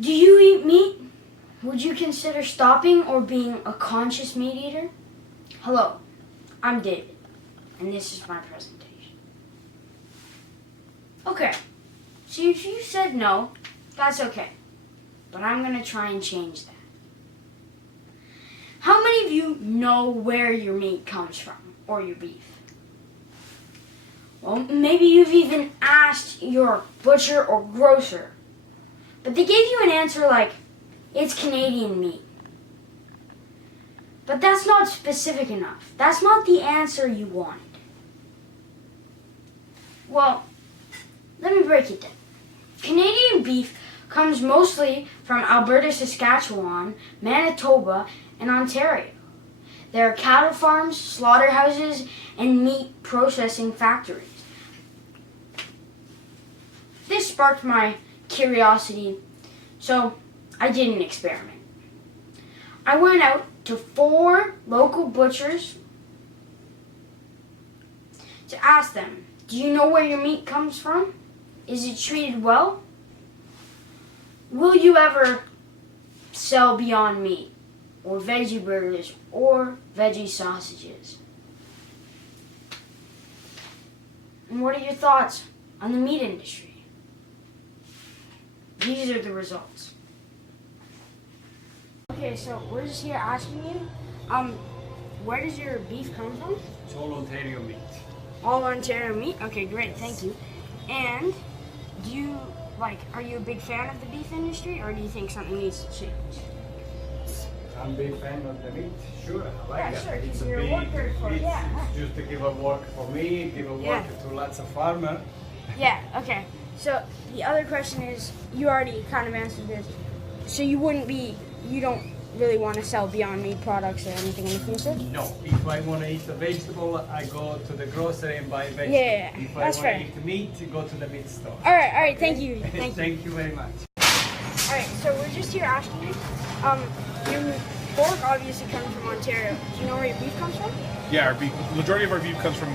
Do you eat meat? Would you consider stopping or being a conscious meat eater? Hello, I'm David, and this is my presentation. Okay, so if you said no, that's okay, but I'm going to try and change that. How many of you know where your meat comes from, or your beef? Well, maybe you've even asked your butcher or grocer, but they gave you an answer like, it's Canadian meat. But that's not specific enough. That's not the answer you wanted. Well, let me break it down. Canadian beef comes mostly from Alberta, Saskatchewan, Manitoba, and Ontario. There are cattle farms, slaughterhouses, and meat processing factories. This sparked my curiosity, so I did an experiment. I went out to 4 local butchers to ask them, do you know where your meat comes from? Is it treated well? Will you ever sell Beyond Meat, or veggie burgers, or veggie sausages? And what are your thoughts on the meat industry? These are the results. Okay, so we're just here asking you, where does your beef come from? It's all Ontario meat. All Ontario meat? Okay, great, thank you. And do you, are you a big fan of the beef industry, or do you think something needs to change? I'm a big fan of the meat, sure, I like that. Sure, It's a you're a worker for it, yeah. It's just to give a work for me, give a work to lots of farmers. Yeah, okay. So the other question is, you already kind of answered this. So you don't really want to sell Beyond Meat products or anything in the future? No, if I want to eat a vegetable, I go to the grocery and buy vegetables. Yeah, if that's I fair. want to eat meat, go to the meat store. All right, thank you. Thank you. Thank you very much. All right, so we're just here asking you, your pork obviously comes from Ontario. Do you know where your beef comes from? Yeah, the majority of our beef comes from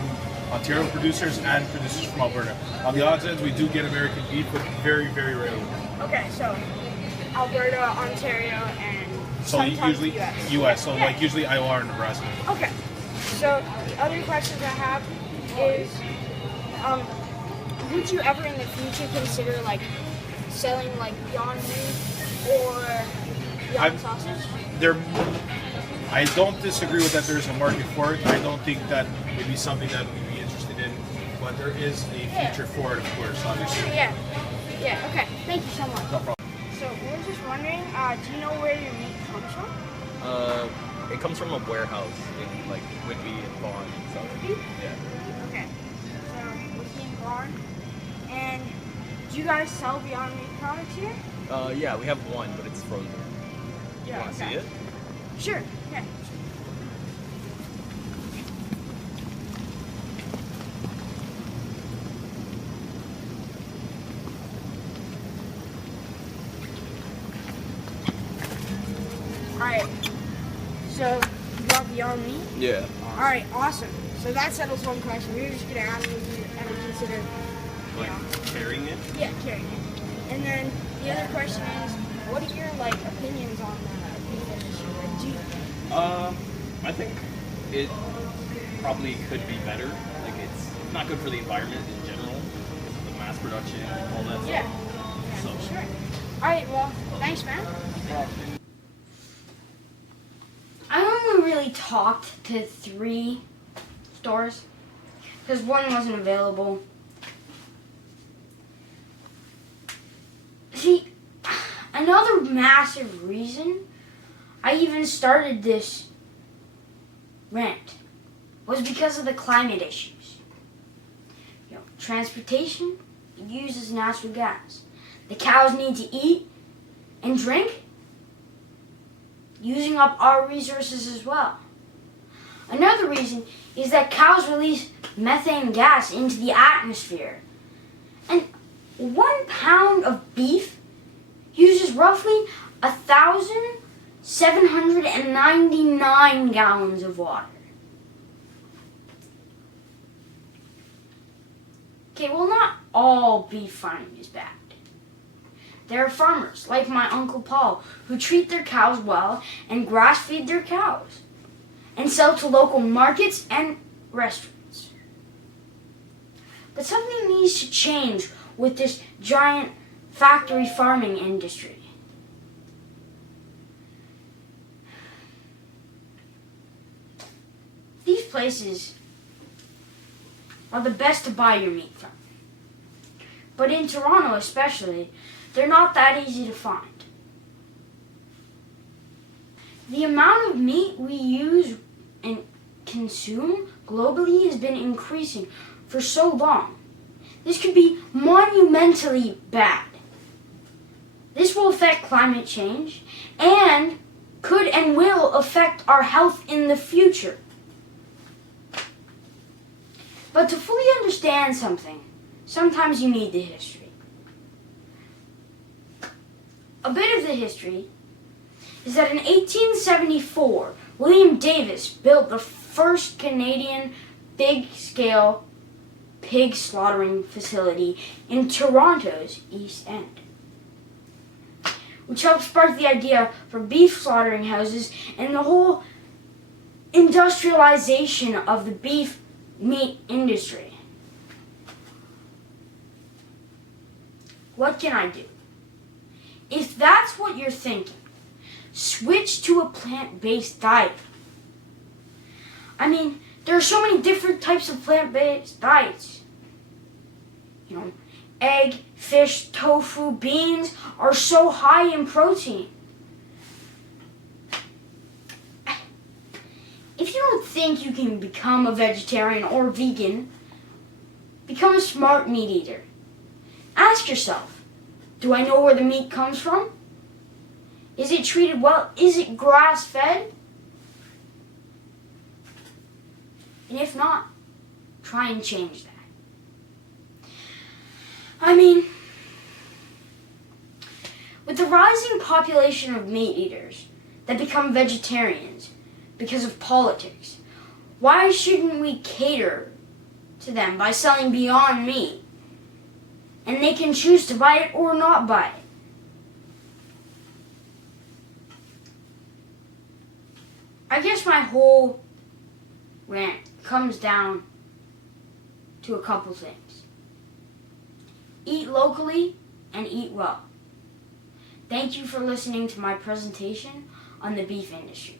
Ontario producers and producers from Alberta. On the odds ends, we do get American beef, but very, very rarely. Okay, so Alberta, Ontario, and So sometimes usually US. U.S. So Yeah. usually Iowa or Nebraska. Okay, so the other questions I have is, would you ever in the future consider selling Beyond Meat or Beyond Sausage? I don't disagree with that. There's a market for it. I don't think that would be something that we'd be interested in, but there is a future for it, of course, obviously. Yeah. Okay. Thank you so much. No problem. So we're just wondering, do you know where your meat comes from? It comes from a warehouse in Whitby and Vaughan. So yeah. Okay. So Whitby and Vaughan. And do you guys sell Beyond Meat products here? Yeah, we have one, but it's frozen. You want to see it? Sure. Yeah. Alright. So you got Beyond Meat? Yeah. Alright, awesome. So that settles one question. We were just gonna ask if you ever consider Carrying it? Yeah, carrying it. And then the other question is, what are your opinions on the beef industry? I think it probably could be better. It's not good for the environment in general, because of the mass production and all that Yeah. stuff. So, Sure. Alright, well, thanks, man. I only really talked to 3 stores because one wasn't available. See, another massive reason I even started this rant was because of the climate issues. Transportation uses natural gas. The cows need to eat and drink, using up our resources as well. Another reason is that cows release methane gas into the atmosphere. And 1 pound of beef uses roughly 1,799 gallons of water. Okay, well, not all beef farming is bad. There are farmers, like my Uncle Paul, who treat their cows well and grass feed their cows and sell to local markets and restaurants. But something needs to change with this giant factory farming industry. These places are the best to buy your meat from. But in Toronto especially, they're not that easy to find. The amount of meat we use and consume globally has been increasing for so long. This could be monumentally bad. This will affect climate change and could and will affect our health in the future. But to fully understand something, sometimes you need the history. A bit of the history is that in 1874, William Davis built the first Canadian big-scale pig slaughtering facility in Toronto's East End, which helped spark the idea for beef slaughtering houses and the whole industrialization of the beef meat industry. What can I do? If that's what you're thinking, switch to a plant-based diet. I mean, there are so many different types of plant-based diets. Egg, fish, tofu, beans are so high in protein. If you don't think you can become a vegetarian or vegan, become a smart meat eater. Ask yourself, do I know where the meat comes from? Is it treated well? Is it grass-fed? And if not, try and change that. I mean, with the rising population of meat eaters that become vegetarians because of politics, why shouldn't we cater to them by selling Beyond Meat? And they can choose to buy it or not buy it. I guess my whole rant comes down to a couple things. Eat locally and eat well. Thank you for listening to my presentation on the beef industry.